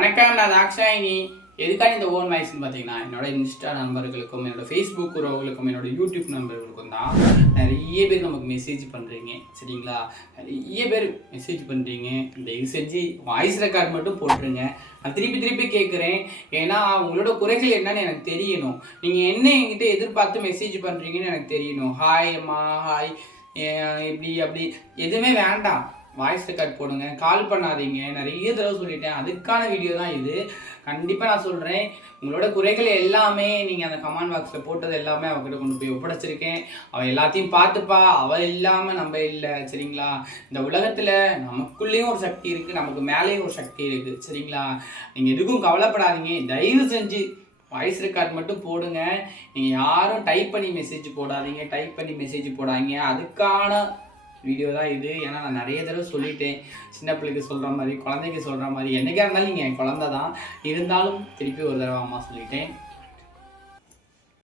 வணக்கம், நான் தாக்ஷாயினி. எதுக்காக இந்த ஓன் வாய்ஸ்ன்னு பார்த்தீங்கன்னா, என்னோட இன்ஸ்டா நண்பர்களுக்கும், என்னோட ஃபேஸ்புக் உறவுகளுக்கும், என்னோட யூடியூப் நண்பர்களுக்கும் தான் நிறைய பேர் நமக்கு மெசேஜ் பண்ணுறீங்க. சரிங்களா? நிறைய பேர் மெசேஜ் பண்ணுறீங்க. தயவு செஞ்சு வாய்ஸ் ரெக்கார்ட் மட்டும் போட்டுருங்க. நான் திருப்பி திருப்பி கேட்குறேன். ஏன்னா உங்களோட குறைகள் என்னன்னு எனக்கு தெரியணும். நீங்கள் என்ன என்கிட்ட எதிர்பார்த்து மெசேஜ் பண்ணுறீங்கன்னு எனக்கு தெரியணும். ஹாய் அம்மா, ஹாய் இப்படி அப்படி எதுவுமே வேண்டாம். வாய்ஸ் ரெக்கார்ட் போடுங்க, கால் பண்ணாதீங்க. நிறைய தடவை சொல்லிட்டேன். அதுக்கான வீடியோ தான் இது. கண்டிப்பாக நான் சொல்கிறேன், உங்களோட குறைகள் எல்லாமே நீங்கள் அந்த கமெண்ட் பாக்ஸில் போட்டது எல்லாமே அவகிட்ட கொண்டு போய் ஒப்படைச்சிருக்கேன். அவள் எல்லாத்தையும் பார்த்துப்பா. அவள் இல்லாமல் நம்ம இல்லை. சரிங்களா? இந்த உலகத்தில் நமக்குள்ளேயும் ஒரு சக்தி இருக்குது, நமக்கு மேலேயும் ஒரு சக்தி இருக்குது. சரிங்களா? நீங்கள் எதுக்கும் கவலைப்படாதீங்க. தயவு செஞ்சு வாய்ஸ் ரெக்கார்ட் மட்டும் போடுங்க. நீங்கள் யாரும் டைப் பண்ணி மெசேஜ் போடாதீங்க. அதுக்கான வீடியோ தான் இது. ஏன்னா நான் நிறைய தடவை சொல்லிட்டேன். சின்ன பிள்ளைக்கு சொல்கிற மாதிரி, குழந்தைக்கு சொல்கிற மாதிரி, என்னைக்கா இருந்தாலும் நீங்கள் என் குழந்தை தான். இருந்தாலும் திருப்பி ஒரு தடவை அம்மா சொல்லிட்டேன்.